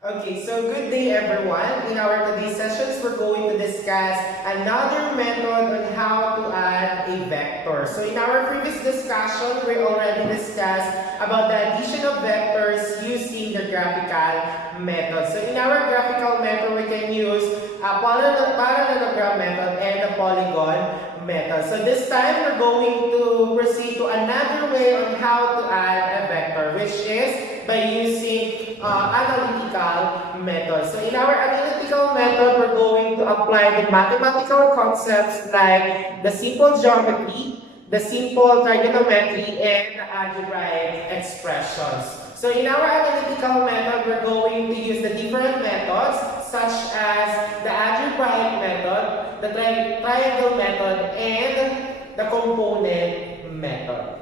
Okay, so good day everyone. In our today's sessions, we're going to discuss another method on how to add a vector. So in our previous discussion, we already discussed about the addition of vectors using the graphical method. So in our graphical method, we can use a parallelogram method and a polygon method. So this time, we're going to proceed to another way on how to add a vector, which is by using analytical method. So in our analytical method, we're going to apply the mathematical concepts like the simple geometry, the simple trigonometry, and the algebraic expressions. So in our analytical method, we're going to use the different methods such as the algebraic method, the triangle method, and the component method.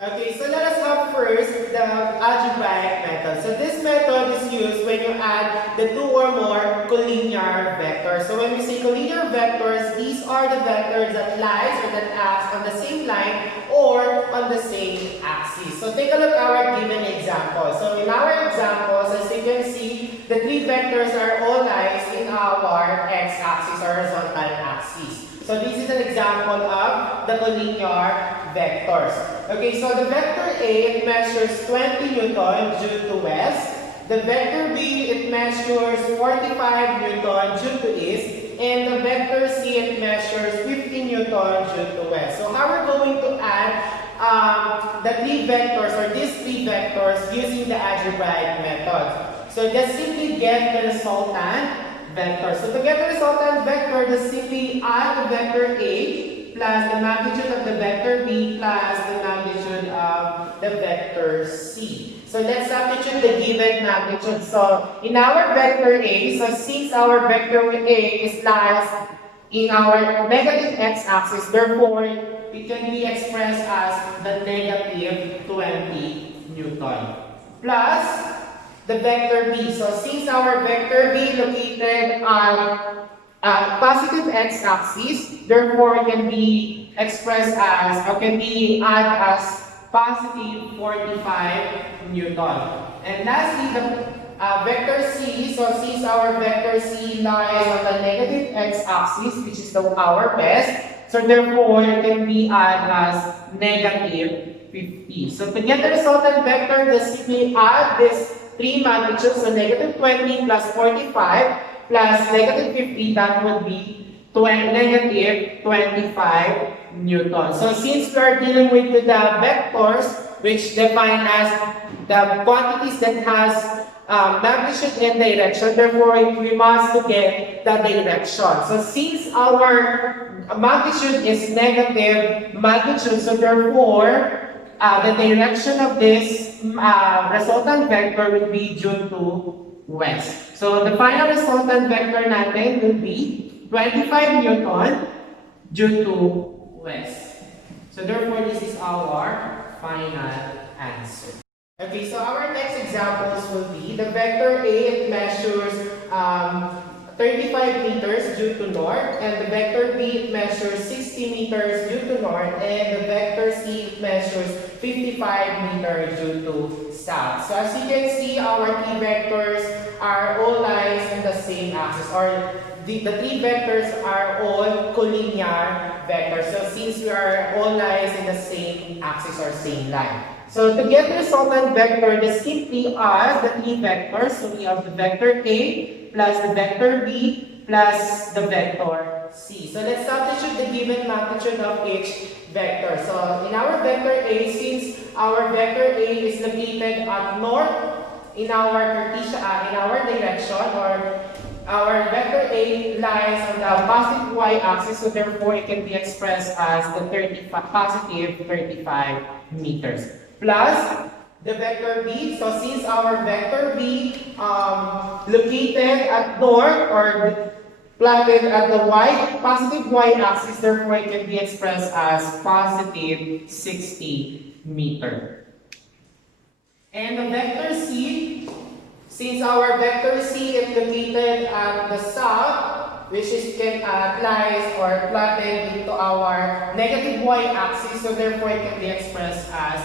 Okay, so let us have first the algebraic method. So this method is used when you add the two or more collinear vectors. So when we say collinear vectors, these are the vectors that lies or that acts on the same line or on the same axis. So take a look at our given example. So in our examples, as you can see, the three vectors are all lies in our x-axis or horizontal axis. So this is an example of the collinear vectors. Okay, so the vector A, it measures 20 Newton due to west. The vector B, it measures 45 Newton due to east. And the vector C, it measures 50 Newton due to west. So how we're going to add the three vectors or these three vectors using the algebraic method. So just simply get the resultant vector. So to get the resultant vector, just simply add the vector A plus the magnitude of the vector B plus the magnitude of the vector C. So let's substitute the given magnitude. So in our vector A, so since our vector A is lies in our negative x-axis, therefore it can be expressed as the negative 20 Newton plus the vector B. So since our vector B located on positive x-axis, therefore it can be expressed as, or can be added as positive 45 Newton. And lastly, the vector C. So since our vector C lies on the negative x-axis, which is our best, so therefore it can be added as negative 50. So to get the resultant vector, just simply add this three magnitudes, so negative 20 plus 45 plus negative 50, that would be negative 25 Newton. So since we are dealing with the vectors, which define as the quantities that has magnitude and direction, therefore we must get the direction. So since our magnitude is negative magnitude, so therefore the direction of this resultant vector will be due to west. So the final resultant vector natin will be 25 Newton due to west. So therefore, this is our final answer. Okay, so our next examples will be the vector A, it measures 35 meters due to north, and the vector B, it measures 60 meters due to north, and the vector C, it measures 55 meters due to south. So as you can see, our three vectors are all lies in the same axis, or the three vectors are all collinear vectors. So since we are all lies in the same axis or same line. So to get the resultant vector, just simply add the three vectors. So we have the vector A plus the vector B plus the vector C. So let's substitute the given magnitude of each vector. So in our vector A, since our vector A is located at north in our direction, or our vector A lies on the positive y-axis, so therefore it can be expressed as the positive 35 meters. Plus the vector B. So since our vector B located at north or plotted at the positive y-axis, therefore it can be expressed as positive 60 meter. And the vector C, since our vector C is located at the south, which is lies or plotted into our negative y-axis, so therefore it can be expressed as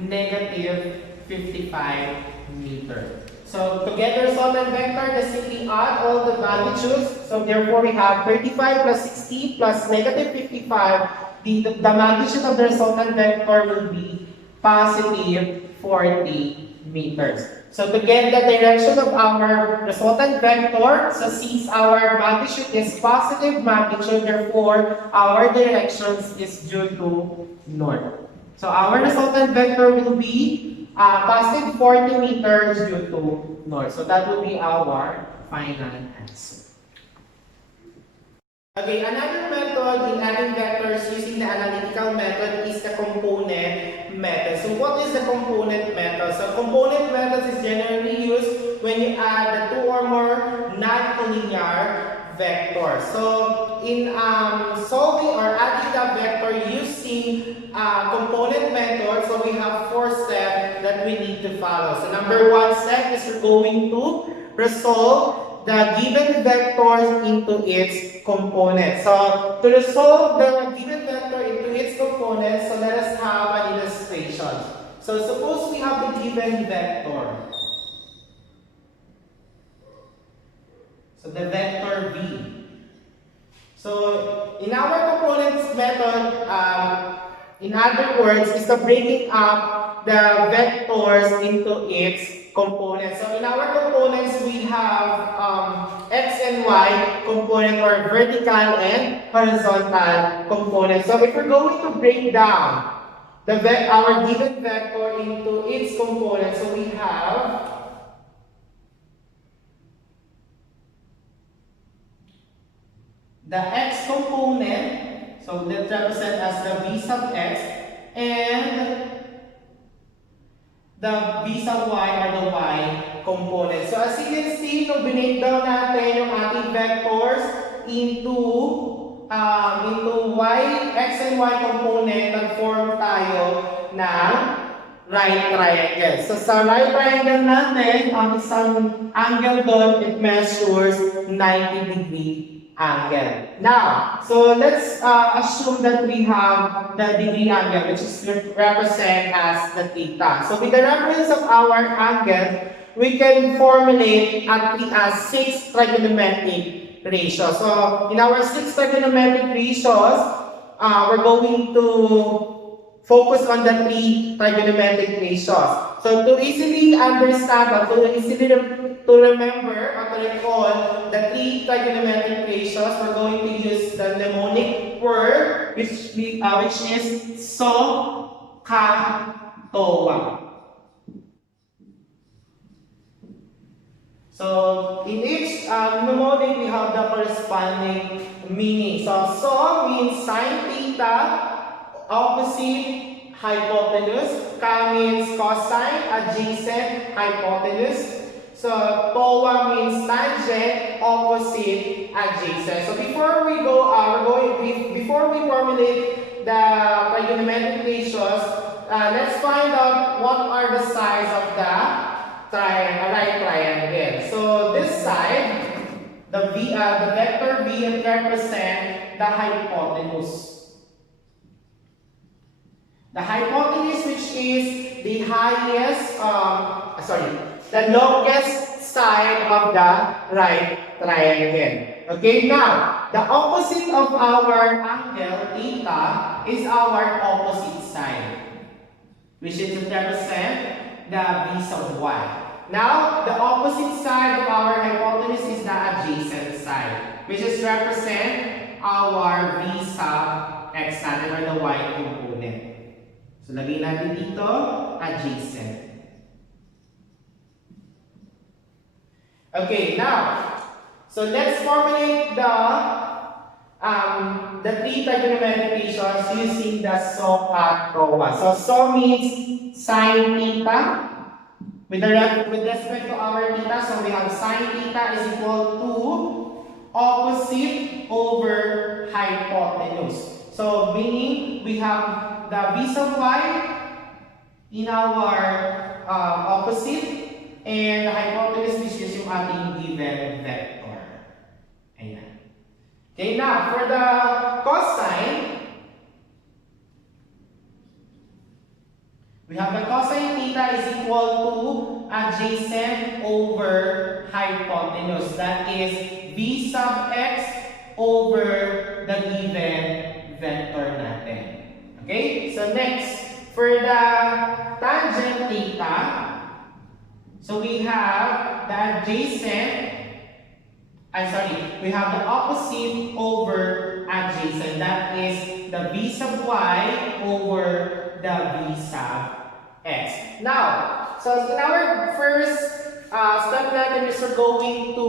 negative 55 meter. So to get the resultant vector, just simply add all the magnitudes. So therefore, we have 35 plus 60 plus negative 55. The magnitude of the resultant vector will be positive 40 meters. So to get the direction of our resultant vector, so since our magnitude is positive magnitude, therefore our directions is due to north. So our resultant vector will be positive 40 meters due to north. So that will be our final answer. Okay, another method in adding vectors using the analytical method is the component method. So what is the component method? So component method is generally used when you add the two or more non-collinear vectors. So in solving or adding the vector using component method, so we have 4 steps that we need to follow. So number 1 step is we're going to resolve the given vectors into its components. So to resolve the given vector into its components, so let us have an illustration. So suppose we have the given vector. So the vector v. So in our components method, in other words, is the breaking up the vectors into its components. So in our components, we have x and y component, or vertical and horizontal components. So if we're going to break down our given vector into its components, so we have the x component, so let's represent as the v sub x, and the v sub y, or the y component. So as you can see, no, binake down natin yung ating vectors into y, x and y component, nag-form tayo ng right triangle. So sa right triangle natin, ang isang angle doon, it measures 90-degree angle. Now, so let's assume that we have the degree angle, which is represented as the theta. So with the reference of our angle, we can formulate at least 6 trigonometric ratios. So in our 6 trigonometric ratios, we're going to focus on the 3 trigonometric ratios. So to easily understand, or to easily to remember or to recall the 3 trigonometric ratios, we're going to use the mnemonic word which is SOHCAHTOA. So in each mnemonic, we have the corresponding meaning. So SO means sine theta, opposite hypotenuse. Ka means cosine, adjacent hypotenuse. So TOA means tangent, opposite, adjacent. So before we go, before we formulate the trigonometric ratios, let's find out what are the sides of the right triangle. So this side, the vector v, it represents the hypotenuse. The hypotenuse, which is the highest, the longest side of the right triangle. Okay, now, the opposite of our angle, theta, is our opposite side, which is to represent the v sub y. Now, the opposite side of our hypotenuse is the adjacent side, which is represent our v sub x natin, or the y component. So, lagay natin dito, adjacent. Okay, now, so let's formulate the 3 trigonometric ratios using the SOHCAHTOA. So, SO means sine theta. With respect to our theta, so we have sine theta is equal to opposite over hypotenuse. So, meaning we have the v sub y in our opposite, and the hypotenuse, which is yung ating given vector. Ayan. Okay, now, for the cosine, we have the cosine theta is equal to adjacent over hypotenuse. That is V sub x over the given vector natin. Okay? So next, for the tangent theta, so we have the adjacent, we have the opposite over adjacent. That is the V sub y over the V sub x. Now, so in our first step natin is we're going to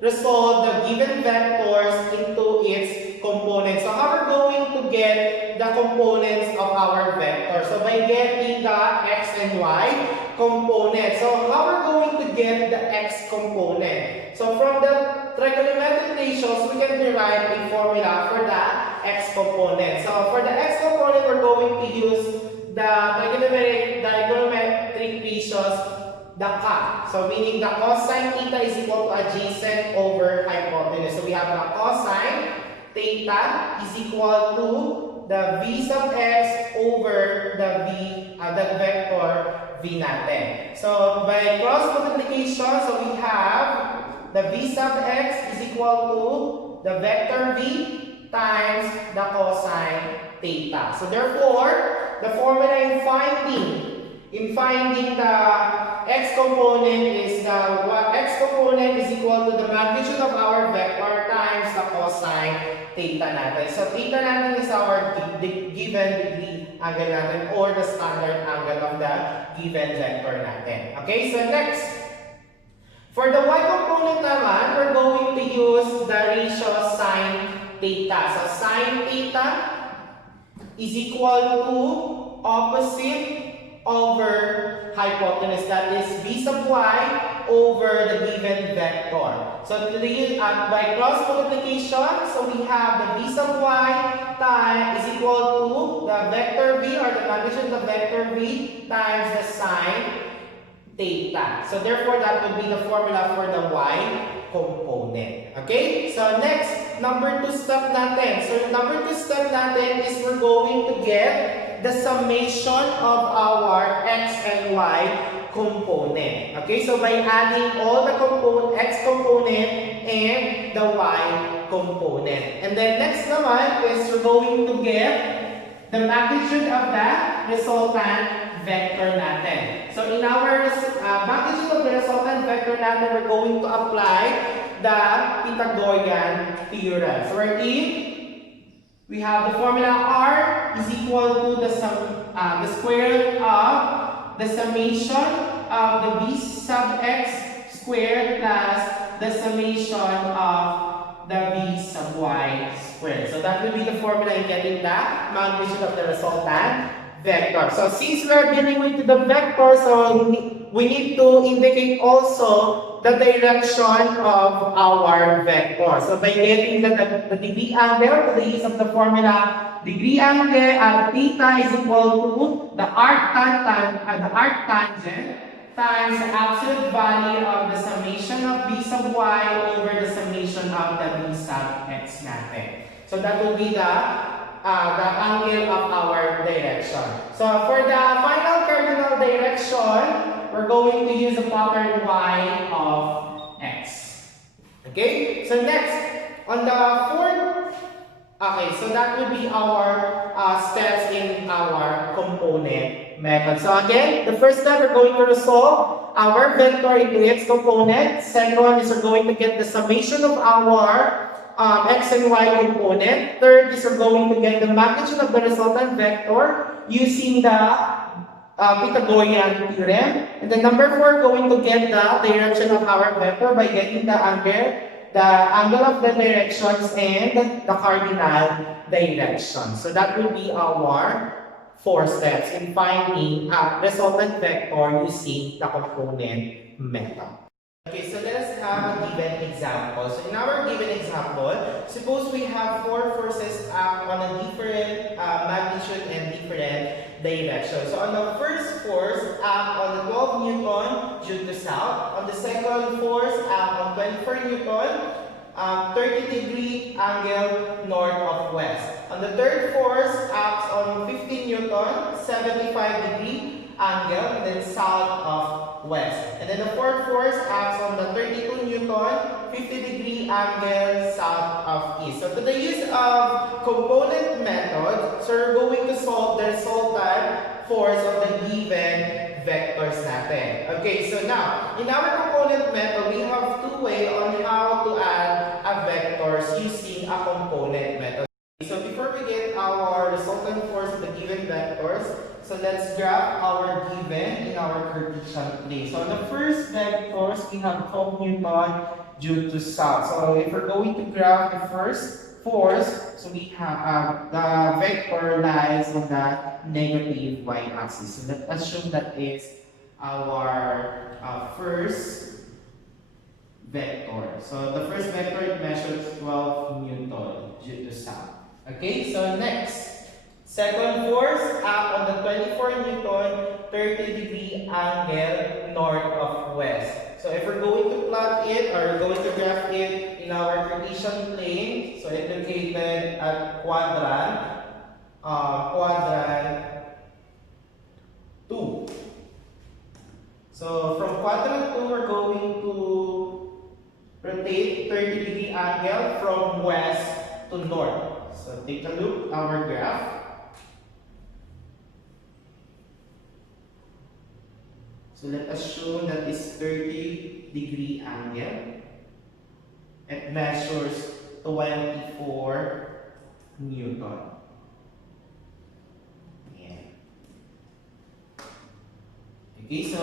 resolve the given vectors into its components. So how we're going to get the components of our vector? So by getting the x and y component. So how we're going to get the x component? So from the trigonometric ratios, we can derive a formula for the x component. So for the x component, we're going to use the trigonometric ratios, the CA. So meaning the cosine theta is equal to adjacent over hypotenuse. So we have the cosine theta is equal to the V sub x over the vector V natin. So by cross multiplication, so we have the V sub x is equal to the vector V times the cosine theta. So therefore, the formula in finding the x component is x component is equal to the magnitude of our vector times the cosine theta natin. So theta natin is our given degree angle natin or the standard angle of the given vector natin. Okay, so next, for the y component naman, we're going to use the ratio sine theta. So sine theta is equal to opposite over hypotenuse. That is V sub y over the given vector. So by cross multiplication, so we have the V sub y is equal to the vector V or the magnitude of the vector V times the sine theta. So therefore, that would be the formula for the y component. Okay? So next, number 2 step natin. So number 2 step natin is we're going to get the summation of our x and y component. Okay? So by adding all the x component and the y component. And then next naman is we're going to get the magnitude of the resultant vector natin. So in our magnitude of the resultant vector natin, we're going to apply the Pythagorean theorem. So we have the formula R is equal to the square root of the summation of the V sub x squared plus the summation of the V sub y squared. So that will be the formula in getting the magnitude of the resultant vector. So since we are dealing with the vector, so we need to indicate also the direction of our vector. So by getting the degree angle, to the use of the formula, degree angle at theta is equal to the arc tangent times the absolute value of the summation of V sub y over the summation of the V sub x natin. So that will be the angle of our direction. So for the final cardinal direction, we're going to use the pattern y of x. Okay? So next, on the fourth, so that would be our steps in our component method. So again, the first step, we're going to resolve our vector into its component. Second is we're going to get the summation of our x and y component. Third is we're going to get the magnitude of the resultant vector using the Pythagorean theorem. And then number 4, going to get the direction of our vector by getting the angle of the directions and the cardinal direction. So that will be our 4 steps in finding a resultant vector using the component method. Okay, so let us have a given example. So in our given example, suppose we have 4 forces act on a different magnitude and different direction. So on the first force act on the 12 Newton due to south. On the second force act on 24 Newton, 30-degree angle north of west. On the third force acts on 15 Newton, 75-degree angle, and then south of west. And then the fourth force acts on the 32 Newton, 50-degree angle south of east. So to the use of component method, so we're going to solve the resultant force of the given vectors natin. Okay, so now, in our component method, we have two ways on how to add a vectors using a component method. So before we get our resultant force of the given vectors, so let's graph our given in our Cartesian plane. So on the first vectors, we have 12 Newton due to south. So if we're going to graph the first force, so we have the vector lies on the negative y-axis. So let's assume that is our first vector. So the first vector, it measures 12 Newton due to south. Okay, so next, second force act on the 24 Newton, 30-degree angle north of west. So if we're going to plot it or going to graph it in our Cartesian plane, so it's located at quadrant 2. So from quadrant 2, we're going to rotate 30-degree angle from west to north. So take a look at our graph. So let's assume that is 30-degree angle. It measures 24 Newton. Yeah. Okay, so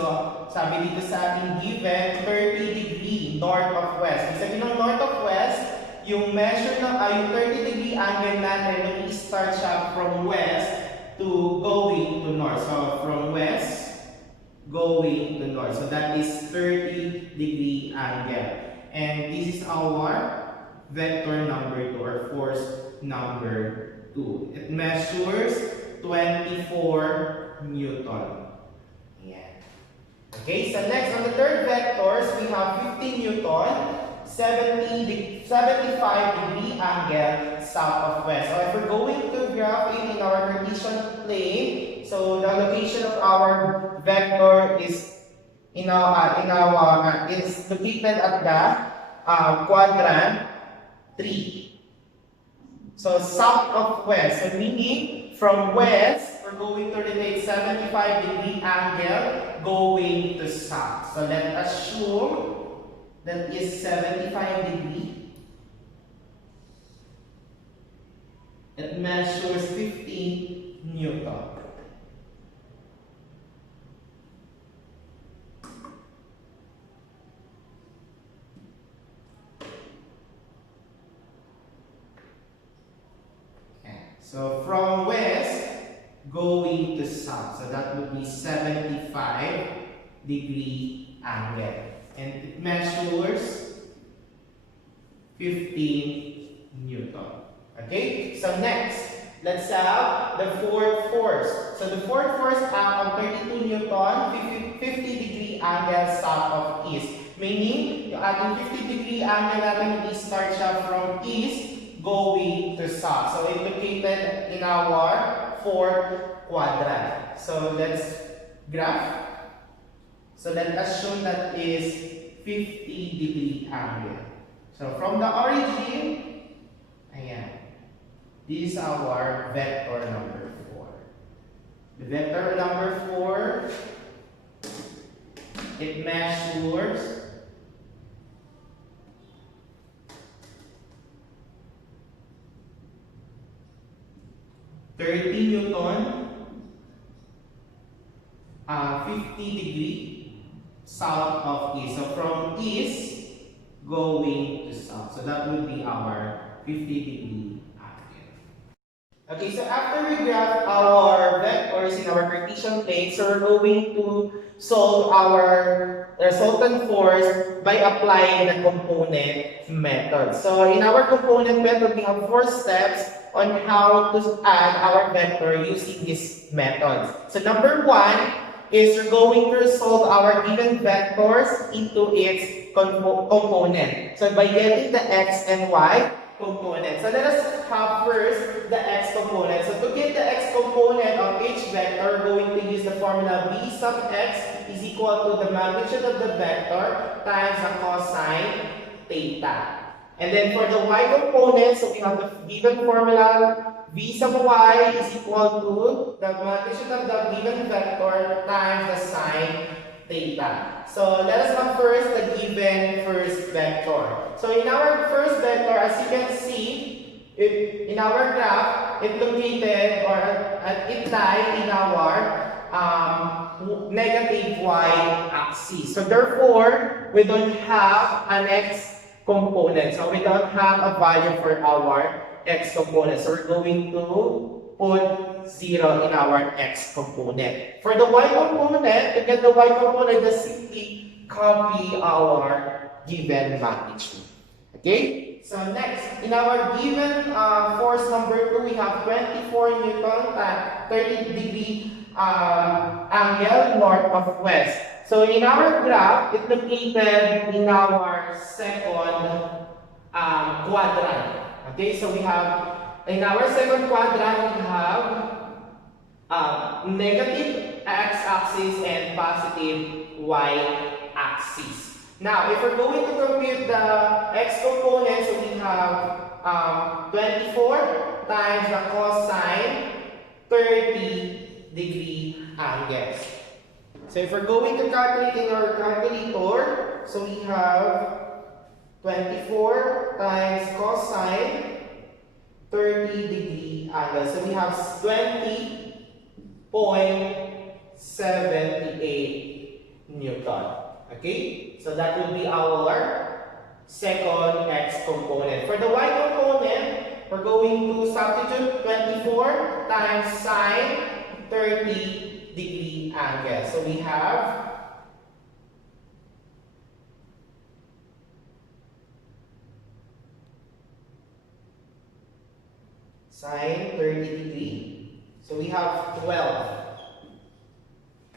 sabi dito sa ating given 30-degree north of west. Ibig sabihin ng north of west, yung measure ng yung 30-degree angle natin, mag-start siya from west to going to north. So from west going to north. So that is 30-degree angle. And this is our vector number 2 or force number 2. It measures 24 Newton. Yeah. Okay, so next on the third vectors, we have 50 Newton, 75 degree angle south of west. So if we're going to graph it in our Cartesian plane, so the location of our vector is is located at the quadrant 3. So south of west, so meaning from west, we're going to rotate 75-degree angle going to south. So let's assume that is 75 degree. It measures 15 Newton. Okay. So from west going to south. So that would be 75-degree angle. And it measures 15 Newton. Okay? So next, let's have the fourth force. So the fourth force acts on 32 Newton, 50-degree angle south of east. Meaning, yung ating 50-degree angle natin i-start siya from east going to south. So it's located in our fourth quadrant. So let's graph. So let's assume that is 50-degree angle. So from the origin, ayan, this is our vector number 4. The vector number 4, it measures 30 Newton, 50-degree south of east. So from east going to south. So that would be our 50-degree angle. Okay, so after we graph our vectors in our Cartesian plane, so we're going to solve our resultant force by applying the component method. So in our component method, we have 4 steps on how to add our vector using these methods. So number 1 is we're going to resolve our given vectors into its component. So by getting the x and y, component. So let us have first the x component. So to get the x component of each vector, we're going to use the formula v sub x is equal to the magnitude of the vector times the cosine theta. And then for the y component, so we have the given formula v sub y is equal to the magnitude of the given vector times the sine theta. So let us have first the given first vector. So in our first vector, as you can see, in our graph, it located or it lies in our negative y-axis. So therefore, we don't have an x component. So we don't have a value for our x component. So we're going to put 0 in our x component. For the y component, to get the y component, just simply copy our given magnitude. Okay? So next, in our given force number 2, we have 24 Newton at 30-degree angle north of west. So in our graph, it's located in our second quadrant. Okay, so we have, in our second quadrant, we have negative x-axis and positive y-axis. Now, if we're going to compute the x component, so we have 24 times the cosine 30-degree angles. So if we're going to calculate in our calculator, so we have 24 times cosine 30-degree angle. So we have 20.78 Newton. Okay? So that will be our second x component. For the y component, we're going to substitute 24 times sine 30-degree angle. So we have sine 30-degree. So we have 12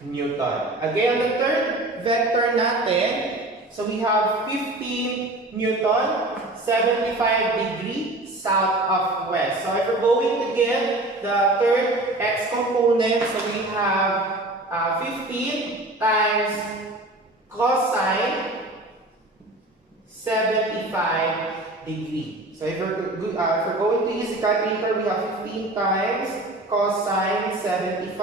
Newton. Again, the third vector natin, so we have 15 Newton, 75-degree south of west. So if we're going to get the third x component, so we have 15 times cosine 75-degree. So if we're going to use the calculator, we have 15 times cosine 75, we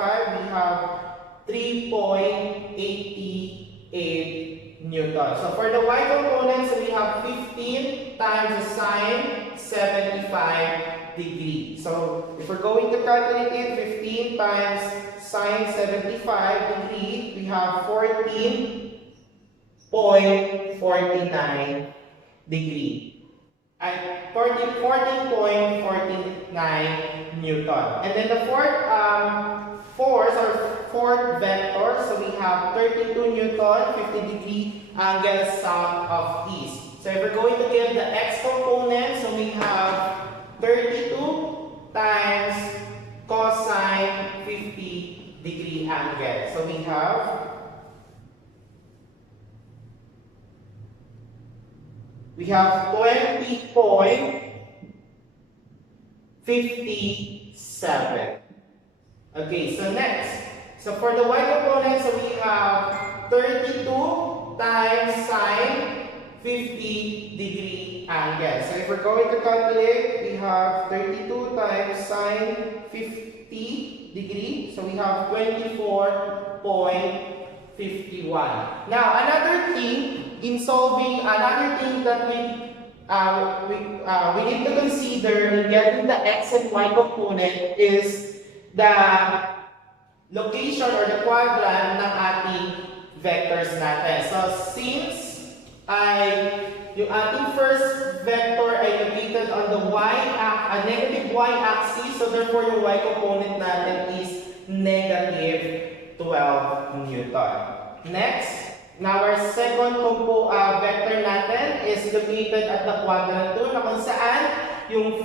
have 3.88 Newton. So for the y component, so we have 15 times the sine 75-degree. So if we're going to calculate it, 15 times sine 75-degree, we have 14.49 degree. At 14.49 Newton. And then the fourth vector, so we have 32 Newton, 50-degree angle south of east. So if we're going to get the x component, so we have 32 times cosine 50-degree angle. So we have 20.57. Okay, so next. So for the y component, so we have 32 times sine 50-degree angle. So if we're going to calculate, we have 32 times sine 50-degree. So we have 24.51. Now, another thing in solving, another thing that we need to consider in getting the x and y component is the location or the quadrant ng ating vectors natin. So since yung ating first vector ay located on the negative y-axis, so therefore yung y component natin is negative 12 Newton. Next, now our second vector natin is located at the quadrant 2 na kung saan yung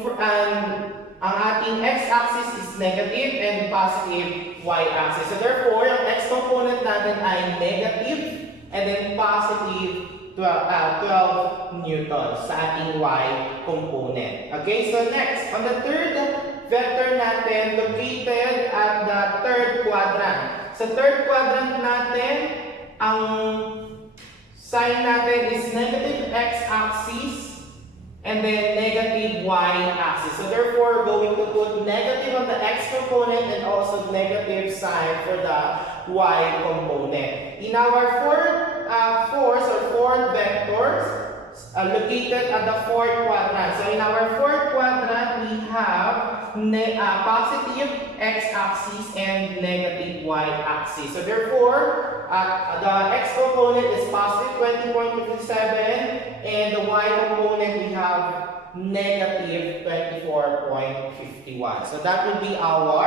ang ating x-axis is negative and positive y-axis. So therefore, yung x component natin ay negative and then positive 12 newtons sa ating y component. Okay, so next, on the third vector natin, located at the third quadrant. Sa third quadrant natin, ang sign natin is negative x-axis and then negative y-axis. So therefore, we're going to put negative on the x component and also negative sign for the y component. In our fourth vectors, located at the fourth quadrant. So in our fourth quadrant, we have positive x-axis and negative y-axis. So therefore, the x component is positive 20.57 and the y component we have negative 24.51. So that will be our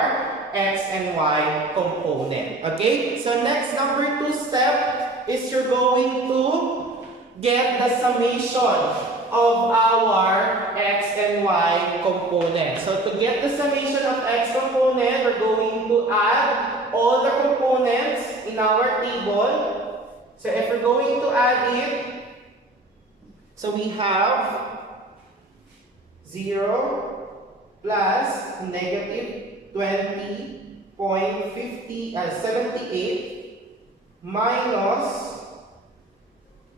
x and y component. Okay, so next, number 2 step is you're going to get the summation of our x and y component. So to get the summation of x component, we're going to add all the components in our table. So if we're going to add it, so we have 0 plus negative 20.78 minus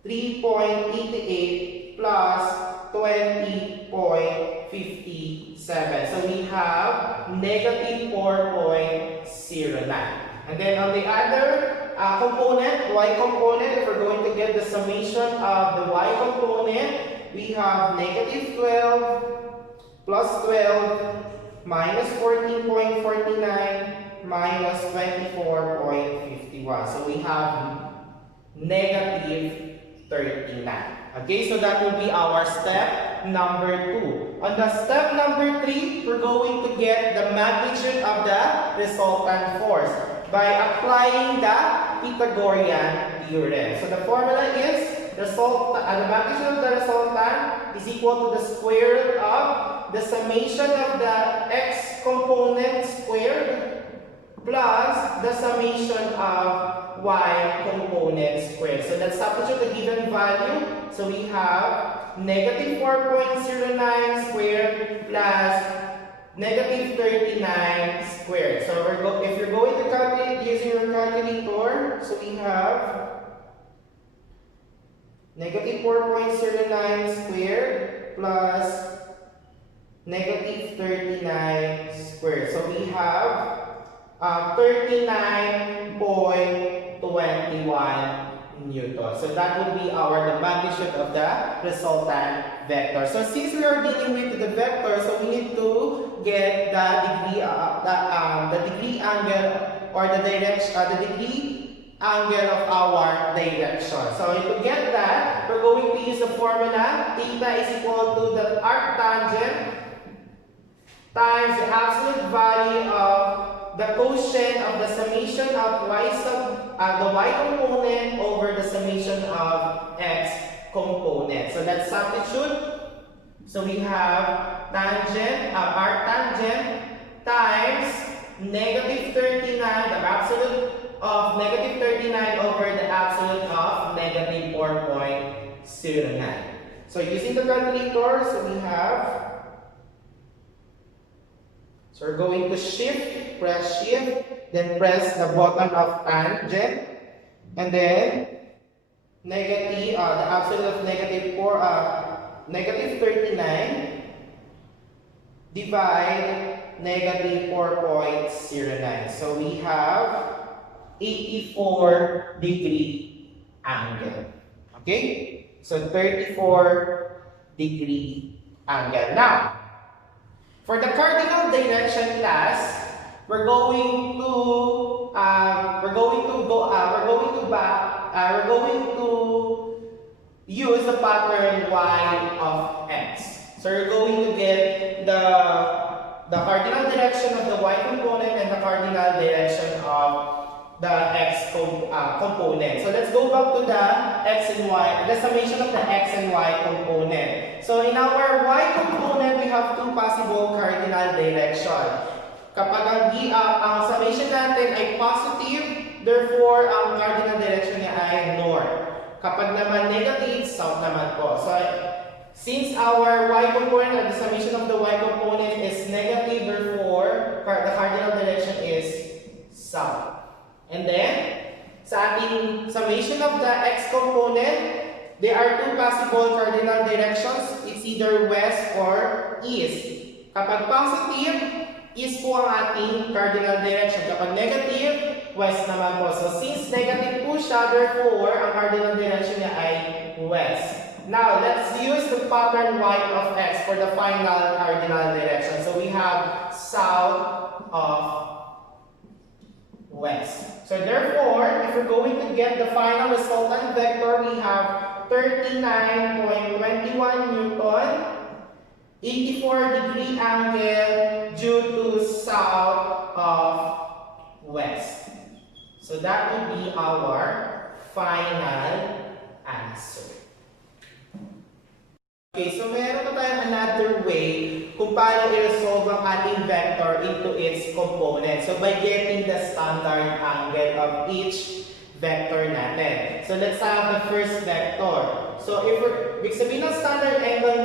3.88 plus 20.57. So we have negative 4.09. And then on the other component, y component, if we're going to get the summation of the y component, we have negative 12 plus 12 minus 14.49 minus 24.51. So we have negative 39. Okay, so that will be our step number 2. On the step number 3, we're going to get the magnitude of the resultant force by applying the Pythagorean theorem. So the formula is the magnitude of the resultant is equal to the square root of the summation of the x component squared plus the summation of y component squared. So let's substitute the given value. So we have negative 4.09 squared plus negative 39 squared. So if you're going to calculate using your calculator, so we have negative 4.09 squared plus negative 39 squared. So we have 39.21 newtons. So that would be the magnitude of the resultant vector. So since we are dealing with the vector, so we need to get the degree angle or the direction, the degree angle of our direction. So to get that, we're going to use the formula theta is equal to the arctangent times the absolute value of the quotient of the summation of the y component over the summation of x component. So let's substitute. So we have arctangent times negative 39, the absolute of negative 39 over the absolute of negative 4.09. So using the calculator, so we have, so we're going to press shift, then press the button of tangent, and then negative, the absolute of negative 39 divide negative 4.09. So we have 84 degree angle. Okay? So 34 degree angle. Now, for the cardinal direction class, we're going to use the pattern y of x. So you're going to get the cardinal direction of the y component and the cardinal direction of the x component. So let's go back to the x and y, the summation of the x and y component. So in our y component, we have two possible cardinal direction. Kapag ang summation natin ay positive, therefore ang cardinal direction niya ay north. Kapag naman negative, south naman po. So, since our y component or the summation of the y component is negative, therefore, the cardinal direction is south. And then, sa ating summation of the x component, there are two possible cardinal directions. It's either west or east. Kapag positive, east po ang ating cardinal direction. Kapag negative, west naman po. So, since negative po siya, therefore, ang cardinal direction niya ay west. Now, let's use the pattern y of x for the final cardinal direction. So, we have south of west. So, therefore, if we're going to get the final resultant vector, we have 39.21 Newton, 84-degree angle due to south of west. So that would be our final answer. Okay, so meron pa tayong another way kung paano i-resolve ang ating vector into its components. So by getting the standard angle of each vector natin. So let's have the first vector. So if ibig sabihin ng standard angle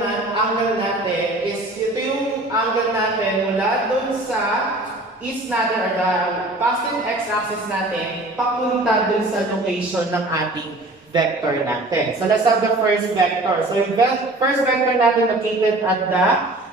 natin is ito yung angle natin mula dun sa east natin or the positive x-axis natin papunta dun sa location ng ating vector natin. So let's have the first vector. So yung first vector natin located at the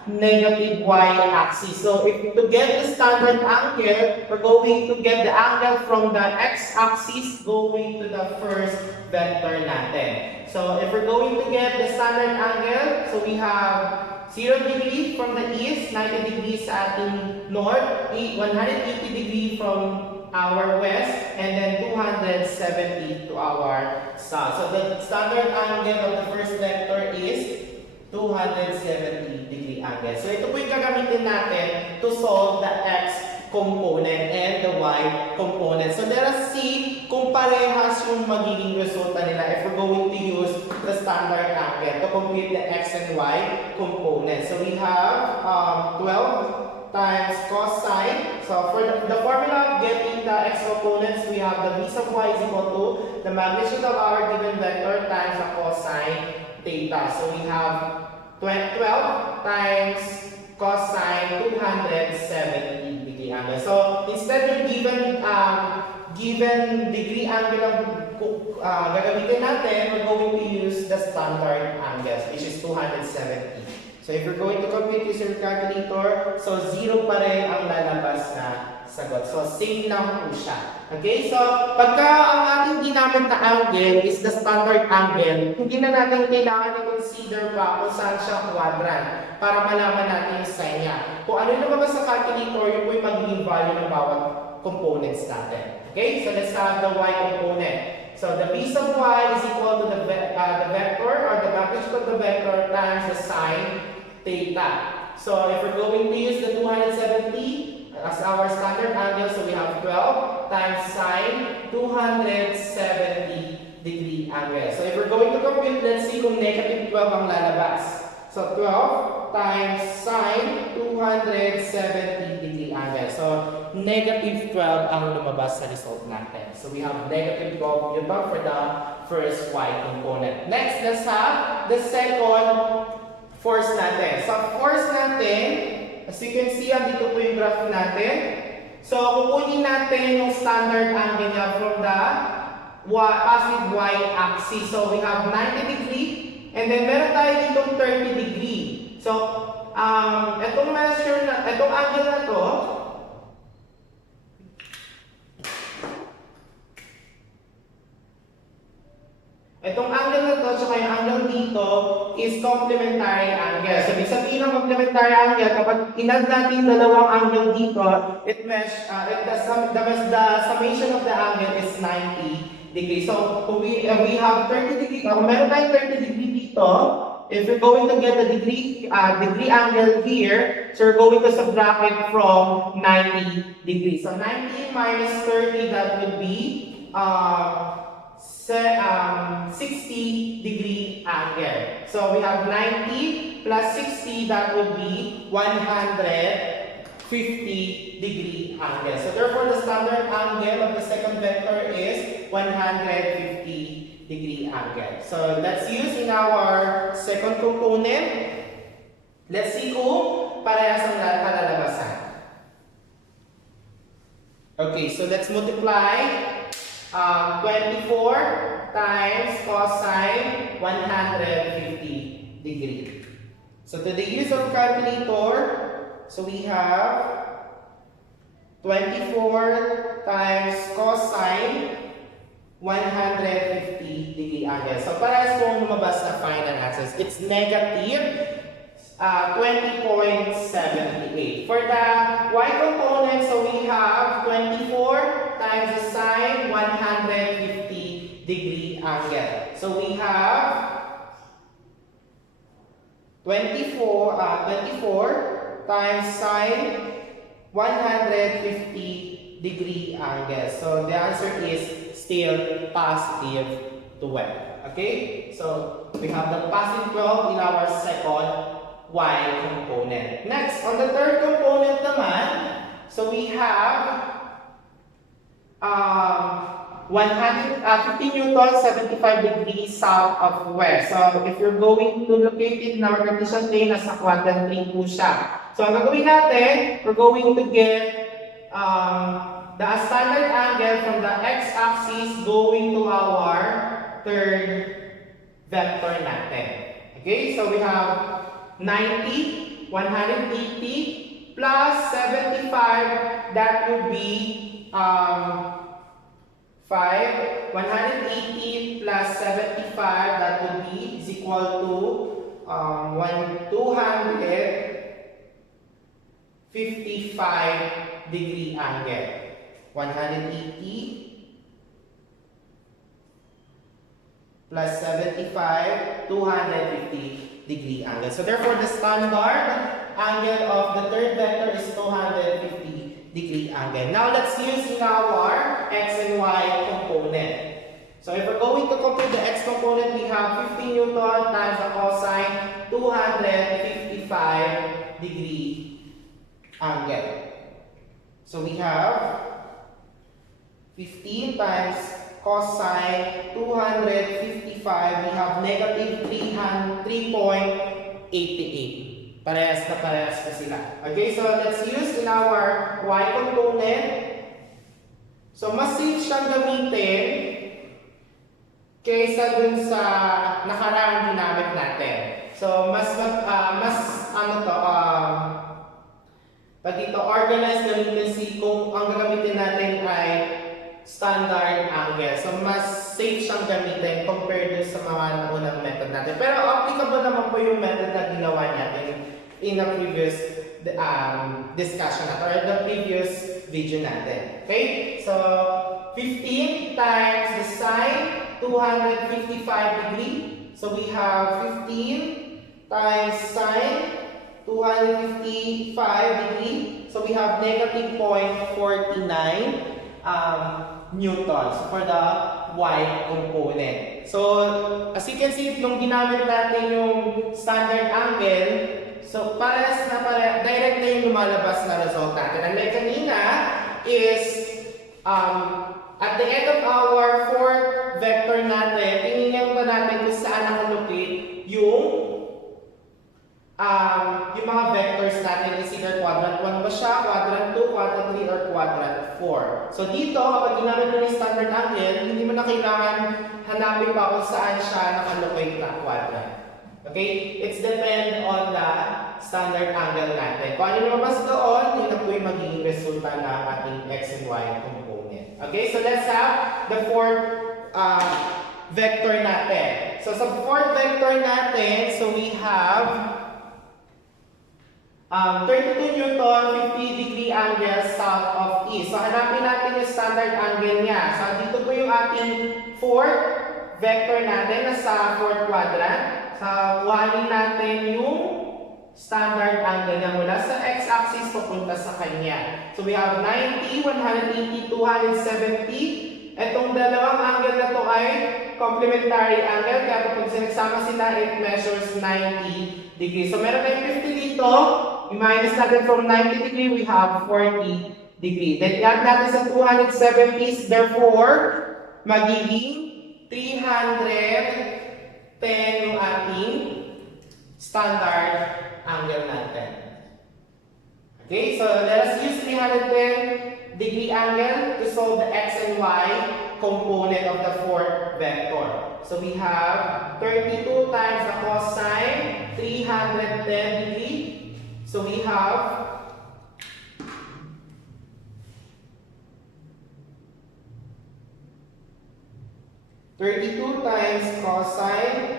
negative y-axis. So if to get the standard angle, we're going to get the angle from the x-axis going to the first vector natin. So if we're going to get the standard angle, so we have 0 degree from the east, 90 degrees sa ating north, 180 degree from our west, and then 270 to our south. So the standard angle of the first vector is 270 degree angle. So ito po yung gagamitin natin to solve the x component and the y component. So let us see kung parehas yung magiging resulta nila if we're going to use the standard angle to compute the x and y component. So we have 12 times cosine. So for the formula of getting the x components, we have the v sub y is equal to the magnitude of our given vector times the cosine theta. So we have 12 times cosine 270 degree angle. So instead of given degree angle ang gagamitin natin, we're going to use the standard angle, which is 270. So if you're going to compute using your calculator, so 0 pa rin ang lalabas na sagot. So same lang po siya. Okay? So pagka ang ating ginamit na angle is the standard angle, hindi na natin kailangan i-consider pa kung saan siya quadrant para malaman natin yung sign niya. Kung ano yung lumabas sa calculator, yun po yung magiging value ng bawat components natin. Okay? So let's have the y component. So the v sub y is equal to the vector or the magnitude of the vector times the sine theta. So if we're going to use the 270 as our standard angle, so we have 12 times sine 270 degree angle. So if we're going to compute, let's see kung negative 12 ang lalabas. So 12 times sine 270 degree angle. So negative 12 ang lumabas sa result natin. So we have negative 12 Newton for the first y component. Next, let's have the second force natin. So force natin, as you can see, dito po yung graph natin. So kukunin natin yung standard angle niya from the positive y-axis. So we have 90 degree, and then meron tayo ditong 30 degree. So itong angle na to, itong angle na to, tsaka yung angle dito is complementary angle. So, ibig sabihin ng complementary angle, kapag inad natin dalawang angle dito, the summation of the angle is 90 degrees. So, we have 30 degree, kung meron tayong 30 degree dito, if we're going to get the degree angle here, so we're going to subtract it from 90 degrees. So, 90 minus 30, that would be 60 degree angle. So we have 90 plus 60, that would be 150 degree angle. So therefore the standard angle of the second vector is 150 degree angle. So let's use in our second component. Let's see kung parehas ang kalalabasan. Okay, so let's multiply 24 times cosine 150 degree. So to the use of calculator, so we have 24 times cosine 150 degree angle. So parehas kung lumabas na final answers, it's negative 20.78. For the y component, so we have 24 times the sine 150 degree angle. So we have 24 times sine 150 degree angle. So the answer is still positive 12. Okay? So we have the positive 12 in our second y component. Next, on the third component naman, so we have 15 Newton, 75 degrees south of west. So if you're going to locate it in our Cartesian plane, nasa quadrant 3 po siya. So ang gagawin natin, we're going to get the standard angle from the x-axis going to our third vector natin. Okay, so we have 90, 180 plus 75, that would be 5, 180 plus 75, that would be is equal to 255 degree angle. 180 plus 75, 250 degree angle. So therefore, the standard angle of the third vector is 250 degree angle. Now let's use in our x and y component. So if we're going to compute the x component, we have 15 Newton times the cosine 255 degree angle. So we have 15 times cosine 255, we have negative 3.88. Parehas na sila. Okay, so let's use in our y component. So mas safe siyang gamitin kaysa dun sa nakaraang ginamit natin. So pag dito organized gamitin kung ang gagamitin natin ay standard angle. So, mas safe siyang gamitin compared sa mga naunang method natin. Pero applicable naman po yung method na ginawa natin in the previous discussion natin or the previous video natin. Okay? So, 15 times the sine 255 degree. So, we have 15 times sine 255 degree. So, we have negative 0.49 newtons for the y component. So, as you can see, nung ginamit natin yung standard angle, so direct na yung lumalabas na result natin. And like kanina is, at the end of our fourth vector natin, tinignan pa natin kung saan nakalocate yung mga vectors natin is either quadrant 1 ba siya, quadrant 2, quadrant 3, or quadrant 4. So dito, kapag ginamit mo yung standard angle, hindi mo na kailangan hanapin pa kung saan siya nakalocate na quadrant. Okay? It's depend on the standard angle natin. Kung ano lumabas doon, yun na po yung magiging resulta ng ating x and y component. Okay? So let's have the fourth vector natin. So sa fourth vector natin, so we have 32 Newton, 50 degree angle south of east. So hanapin natin yung standard angle niya. So dito po yung ating fourth vector natin na sa fourth quadrant. So kuhanin natin yung standard angle niya mula sa x-axis papunta sa kanya. So we have 90, 180, 270. Itong dalawang angle na to ay complementary angle. Kaya kapag sinagsama sila, it measures 90 degrees. So meron tayong 50 dito. I-minus natin from 90 degree, we have 40 degree. Then i-add natin sa 270, therefore, magiging 310 yung ating standard angle natin. Okay, so let us use 310 degree angle to solve the x and y component of the fourth vector. So we have 32 times the cosine 310 degree. So we have 32 times cosine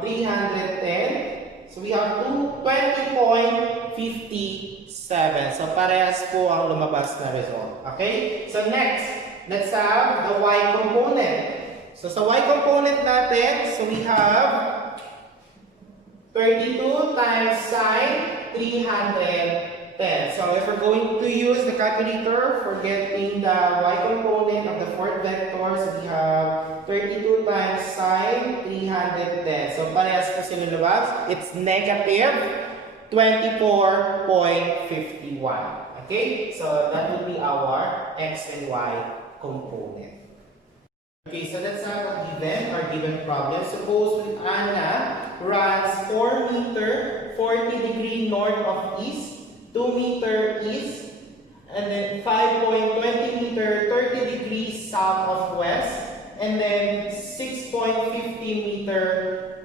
310. So we have 20.57. So parehas po ang lumabas na result. Okay? So next, let's have the y component. So sa y component natin, so we have 32 times sine 310. So if we're going to use the calculator for getting the y component of the fourth vector, so we have 32 times sine 310. So parehas po sila lumabas. It's negative 24.51. Okay? So that would be our x and y component. Okay, so let's have a given problem. Suppose when Anna runs 4 meter 40 degree north of east, 2 meter east, and then 5.20 meter 30 degrees south of west, and then 6.50 meter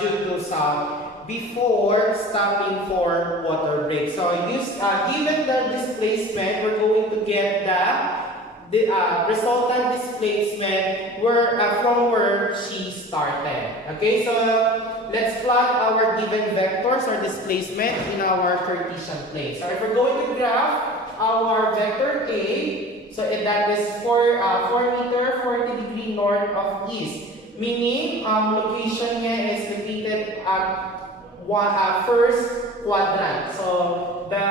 due to south before stopping for water break. So given the displacement, we're going to get the resultant displacement from where she started. Okay, so let's plot our given vectors or displacement in our Cartesian plane. So if we're going to graph our vector A, so that is 4 meter 40 degree north of east, meaning location niya is located at first quadrant. So the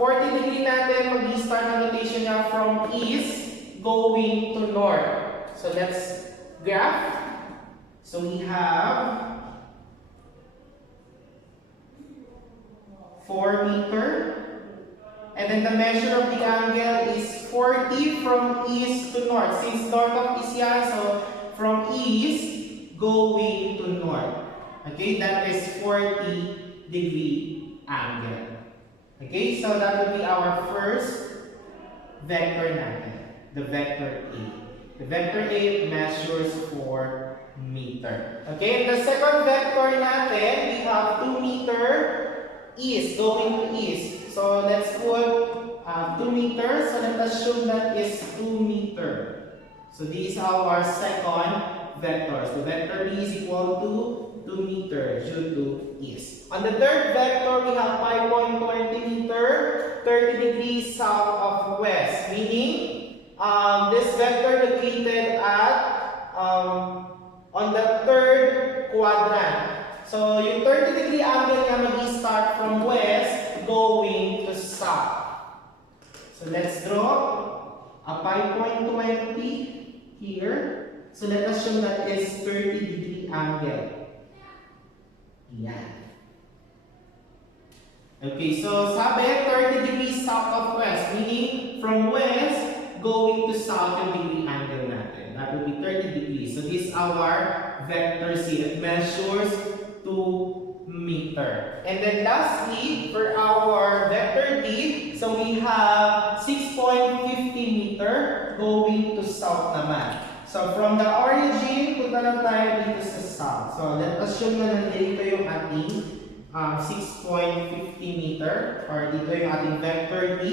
40 degree natin, mag-start ang rotation niya from east going to north. So let's graph. So we have 4 meter, and then the measure of the angle is 40 from east to north. Since north of east yan, so from east going to north. Okay, that is 40 degree angle. Okay, so that would be our first vector natin, the vector A. The vector A measures 4 meter. Okay, the second vector natin, we have 2 meter east, going to east. So let's put 2 meters. So let us assume that is 2 meter. So these are our second vectors. The vector B is equal to 2 meters due to east. On the third vector, we have 5.20 meter, 30 degrees south of west, meaning this vector located at on the third quadrant. So yung 30 degree angle na mag-start from west going to south. So let's draw a 5.20 here. So let us assume that is 30 degree angle. Yan. Okay, so sabi 30 degrees south of west, meaning from west going to south yung degree angle natin. That will be 30 degrees. So this is our vector C. It measures 2 meter. And then lastly, for our vector D, so we have 6.50 meter going to south naman. So from the origin, punta lang tayo dito sa south. So let us assume na nandito yung ating 6.50 meter, or dito yung ating vector D.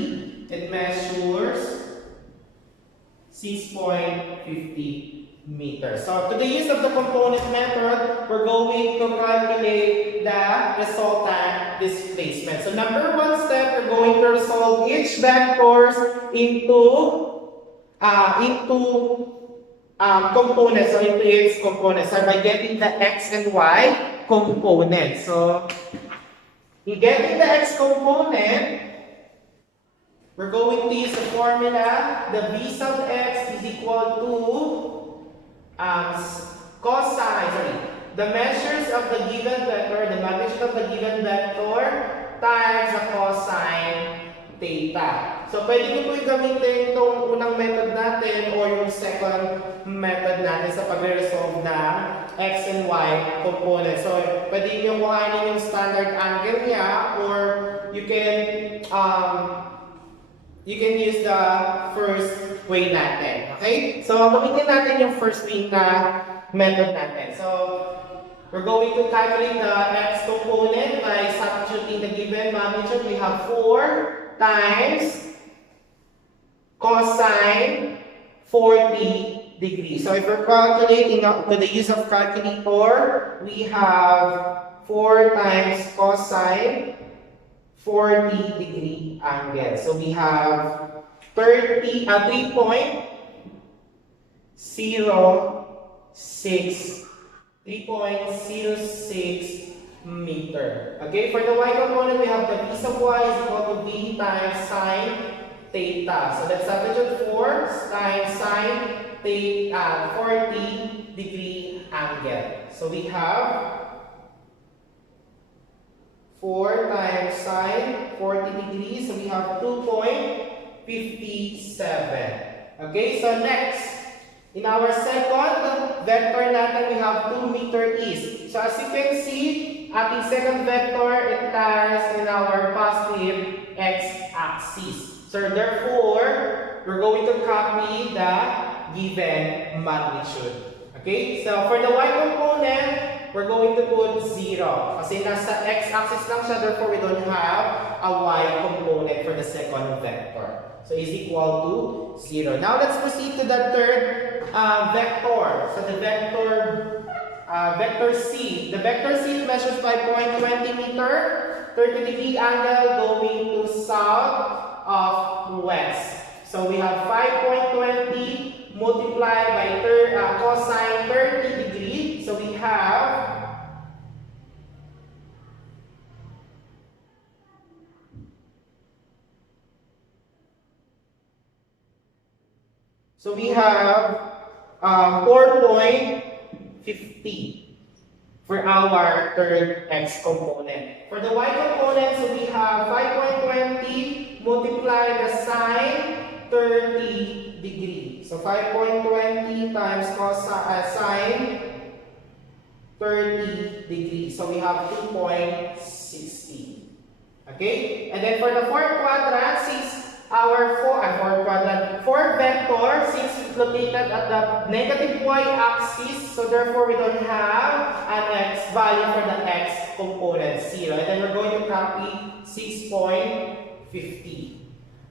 It measures 6.50 meters. So to the use of the component method, we're going to calculate the resultant displacement. So number one step, we're going to resolve each vectors into components, so into its components, so by getting the x and y component. So in getting the x component, we're going to use the formula. The v sub x is equal to the measures of the given vector, the magnitude of the given vector times the cosine theta. So, pwede nyo po yung gamitin itong unang method natin or yung second method natin sa pagre-resolve ng x and y component. So, pwede nyo kuhanin yung standard angle niya or you can use the first way natin. Okay? So, gamitin natin yung first way na method natin. So, we're going to calculate the x component by substituting the given magnitude. We have 4 times cosine 40 degrees. So if we're calculating to the use of calculator, we have 4 times cosine 40 degree angle. So we have 3.06 meter. Okay, for the y component, we have the p sub y is equal to v times sine theta. So let's substitute 4 times sine theta, 40 degree angle. So we have 4 times sine 40 degrees. So we have 2.57. Okay, so next, in our second vector natin, we have 2 meter east. So as you can see, ating second vector, it lies in our positive x-axis. So therefore, we're going to copy the given magnitude. Okay? So for the y component, we're going to put 0. Kasi nasa x-axis lang siya, therefore we don't have a y component for the second vector. So is equal to 0. Now let's proceed to the third vector. So the vector C. The vector C measures 5.20 meter, 30 degree angle going to south of west. So we have 5.20 multiplied by cosine 30 degree. So we have 4.50 for our third x component. For the y component, so we have 5.20 multiplied the sine 30 degree. So 5.20 times sine 30 degree. So we have 2.60. Okay? And then for the fourth quadrant, since our fourth vector, since it's located at the negative y-axis, so therefore we don't have an x value for the x component, 0. And then we're going to copy 6.50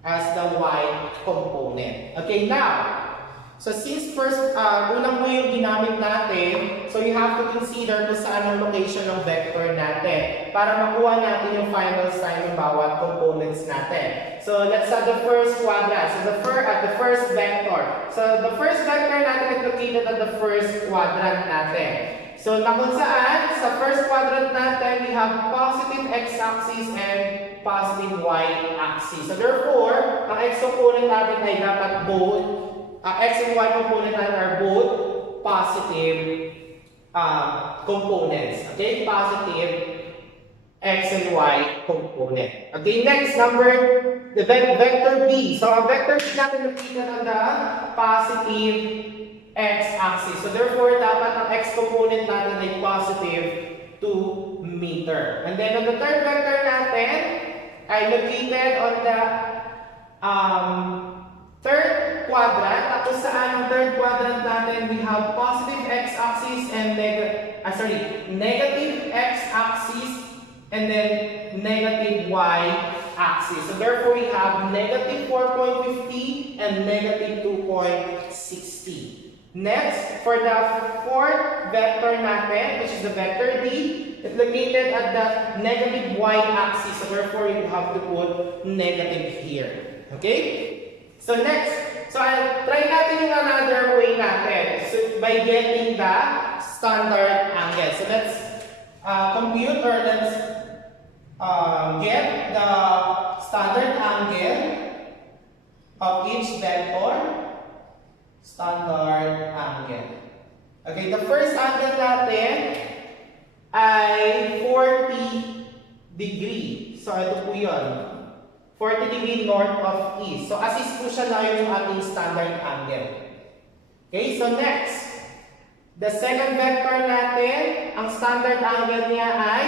as the y component. Okay, now, so since first, unang way yung ginamit natin, so you have to consider kung saan ang location ng vector natin para makuha natin yung final sign ng bawat components natin. So let's have the first quadrant. So the first vector. So the first vector natin is located at the first quadrant natin. So na kung saan, sa first quadrant natin, we have positive x-axis and positive y-axis. So therefore, ang x component natin ay dapat both x and y component natin are both positive components. Okay? Positive x and y component. Okay, next, the vector b. So, ang vector b natin located on the positive x-axis. So, therefore, dapat ang x component natin ay positive 2 meter. And then, on the third vector natin ay located on the third quadrant, at kung saan ang third quadrant natin, we have positive x-axis and negative x-axis and then negative y-axis. So therefore, we have negative 4.50 and negative 2.60. Next, for the fourth vector natin, which is the vector d, it's located at the negative y-axis. So therefore, you have to put negative here. Okay? So next, try natin yung another way natin. So by getting the standard angle. So let's compute or let's get the standard angle of each vector. Standard angle. Okay, the first angle natin ay 40 degree. So ito po yun. 40 degree north of east. So assist po siya na yung ating standard angle. Okay, so next, the second vector natin, ang standard angle niya ay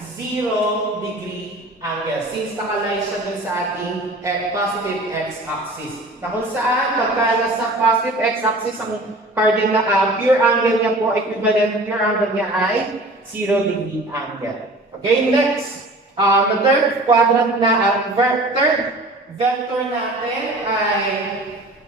0 degree angle. Since nakalay siya dun sa ating positive x-axis. Na kung saan, pagka nasa positive x-axis ang cardinal, pure angle niya po, equivalent pure angle niya ay 0 degree angle. Okay, next, the third quadrant na, third vector natin ay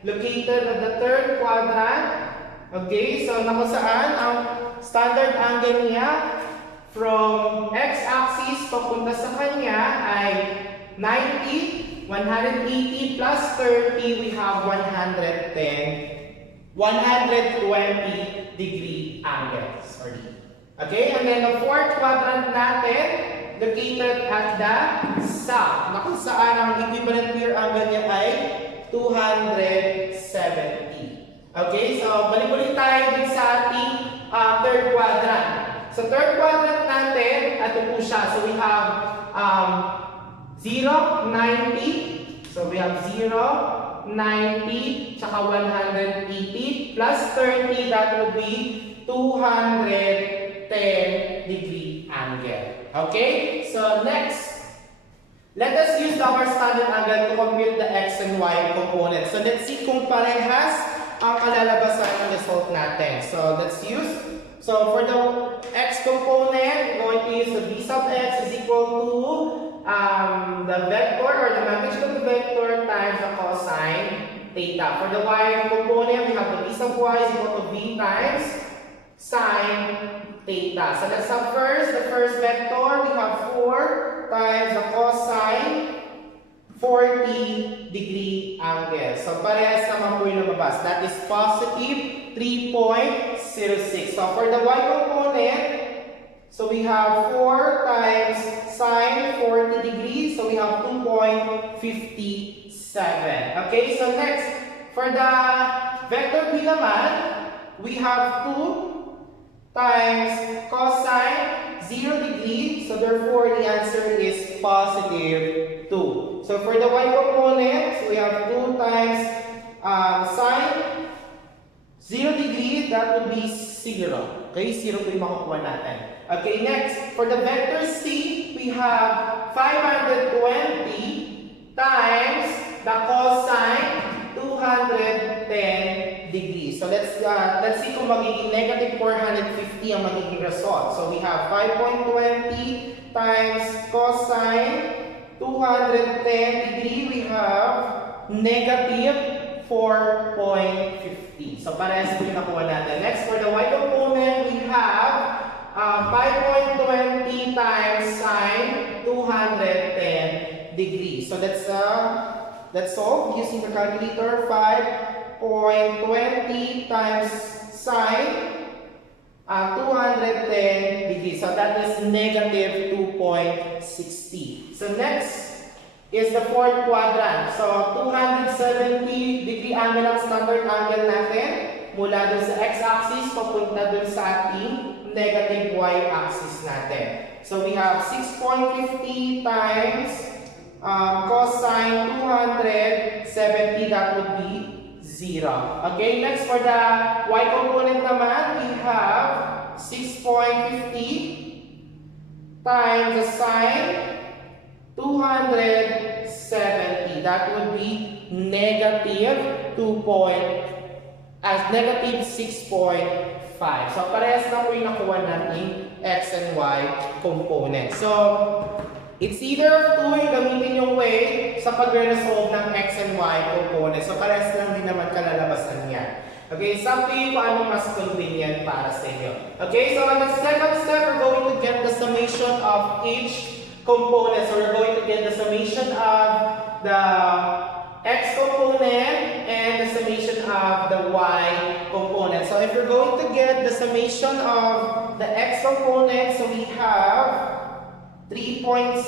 located at the third quadrant. Okay, so na kung saan ang standard angle niya from x-axis papunta sa kanya ay 90, 180 plus 30, we have 110, 120 degree angle. Sorry. Okay, and then the fourth quadrant natin, located at the south, na kung saan ang equivalent pure angle niya ay 270. Okay, so balik-balik tayo din sa ating third quadrant. So third quadrant natin, ito po siya. So we have 0, 90. So we have 0, 90, tsaka 180 plus 30, that would be 210 degree angle. Okay, so next, let us use our standard angle to compute the x and y components. So let's see kung parehas ang kalalabasan ng result natin. So let's use, so for the x component, we're going to use the b sub x is equal to the vector or the magnitude of the vector times the cosine theta. For the y component, we have the b sub y is equal to v times sine theta. So let's have first, the first vector, we have 4 times the cosine 40 degree angle. So parehas naman po yung lumabas. That is positive 3.06. So for the y component, so we have 4 times sine 40 degrees. So we have 2.57. Okay, so next, for the vector b naman, we have 2 times cosine 0 degree, so therefore the answer is positive 2. So for the y component, we have 2 times sine 0 degree, that would be 0. Okay, 0 po yung makukuha natin. Okay, next, for the vector c, we have 520 times the cosine 210 degrees. So let's see kung magiging negative 450 ang magiging result. So we have 5.20 times cosine 210 degree, we have negative 4.50. So parehas po yung nakuha natin. Next, for the y component, we have 5.20 times sine 210 degrees. So let's solve using the calculator. 5.20 times sine 210 degrees. So that is negative 2.60. So next is the fourth quadrant. So 270 degree angle ang standard angle natin mula dun sa x-axis papunta dun sa ating negative y-axis natin. So we have 6.50 times cosine 270, that would be 0. Okay, next for the y component naman, we have 6.50 times the sine 270, that would be negative 6.5. So parehas na po yung nakuha natin x and y component. So it's either of two yung gamitin yung way sa pagre-resolve ng x and y component. So parehas lang din naman kalalabasan niya. Okay, up to you kung ano mas convenient para sa inyo. Okay, so on the second step, we're going to get the summation of each component. So we're going to get the summation of the x component and the summation of the y component. So if we're going to get the summation of the x component, so we have 3.06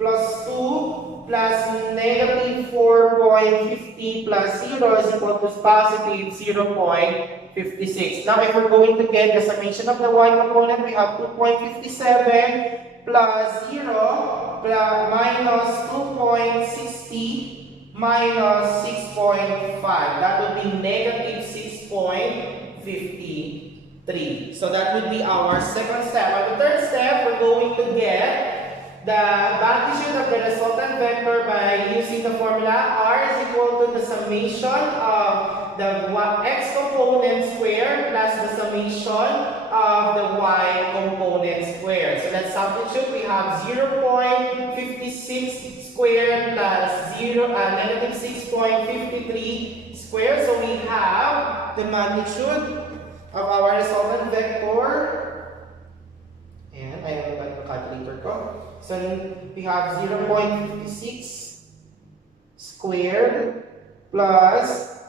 plus 2 plus negative 4.50 plus 0 is equal to positive 0.56. Now, if we're going to get the summation of the y component, we have 2.57 plus 0 plus minus 2.60 minus 6.5. That would be negative 6.53. So that would be our second step. On the third step, we're going to get the magnitude of the resultant vector by using the formula r is equal to the summation of the x component squared plus the summation of the y component squared. So let's substitute. We have 0.56 squared plus negative 6.53 squared. So we have the magnitude of our resultant vector. And I have a calculator ko. So we have 0.56 squared plus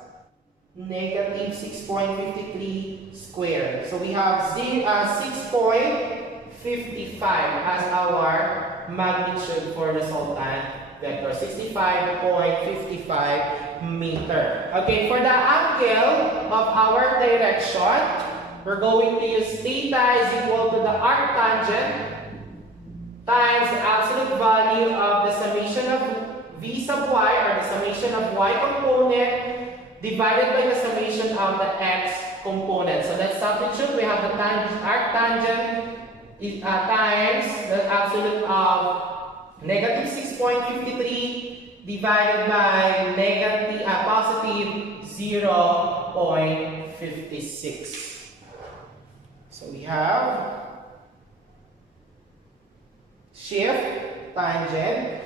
negative 6.53 squared. So we have 6.55 as our magnitude for resultant vector. 65.55 meter. Okay, for the angle of our direction, we're going to use theta is equal to the arctangent times the absolute value of the summation of v sub y, or the summation of y component, divided by the summation of the x component. So let's substitute. We have the arctangent times the absolute of negative 6.53 divided by negative positive 0.56. So we have shift tangent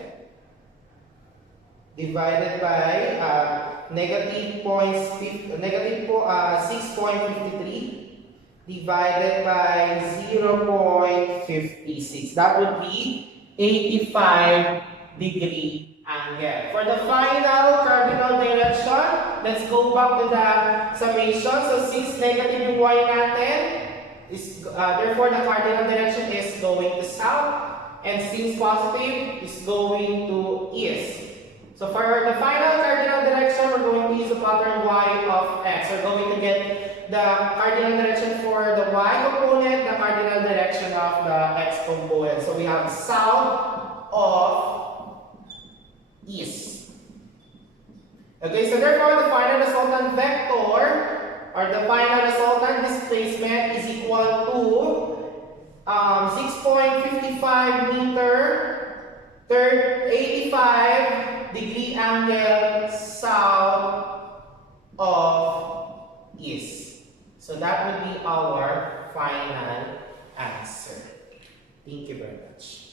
divided by negative 6.53 divided by 0.56. That would be 85-degree angle. For the final cardinal direction, let's go back to the summation. So since negative yung y natin, therefore the cardinal direction is going to south, and since positive is going to east. So for the final cardinal direction, we're going to use the pattern y of x. We're going to get the cardinal direction for the y component, the cardinal direction of the x component. So we have south of east. Okay, so therefore the final resultant vector, or the final resultant displacement, is equal to 6.55 meter, 85-degree angle south of east. So that would be our final answer. Thank you very much.